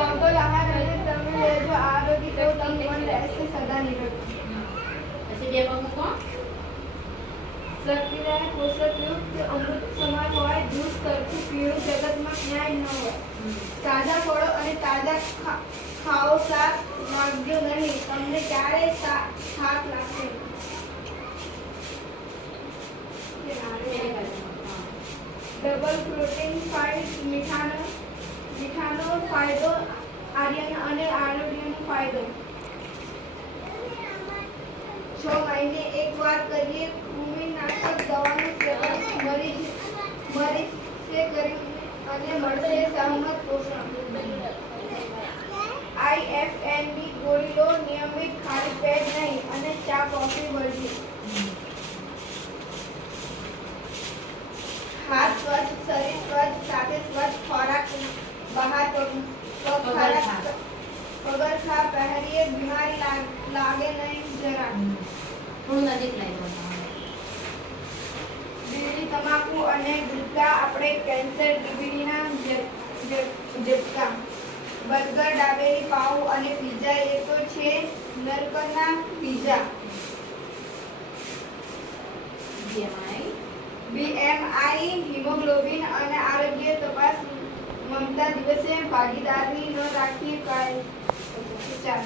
સમતોલ આહાર અને તમે લેજો આરોગ્ય તો તન મન રહેશે સદા નિરોગી. પછી બે પગ મૂકો. શક્તિદાયક પોષકયુક્ત અમૃત સમાન હોય દૂધ સરખું પીળું જગતમાં ક્યાંય ન હોય. તાજા ફળો અને તાજા ખાઓ શાક માગજો નહીં તમને ક્યારેય થાક લાગશે ડબલ પ્રોટીન ફાઇટ મીઠાનો ફાયદો આર્યન અને આરોગ્યનો ફાયદો 6 મહિને એકવાર કરીએ કૃમિનાશક દવાનું સેવન મરીજ से કરીને અને મળશે સહમત પોષણ IFNB ગોળી લો નિયમિત ખાલી પેટ નહીં અને ચા કોફી વર્જી હાથ સ્વચ્છ શરીર સ્વચ્છ સાથે સ્વચ્છ ખોરાક બહાર પગરખા પહેરીએ બીમારી લાગે નહીં જરા થોડું નજીક લઈ લો. બીડી તમાકુ અને ગુટકા આપણે કેન્સર બીડીના ઝટકા બર્ગર ડાબેરી પાઉ અને પિઝા એ તો છે નરકના પિઝા BMI હિમોગ્લોબિન અને આરોગ્ય તપાસ મમતા દિવસે ભાગીદારી ન રાખીએ કાય ચાલ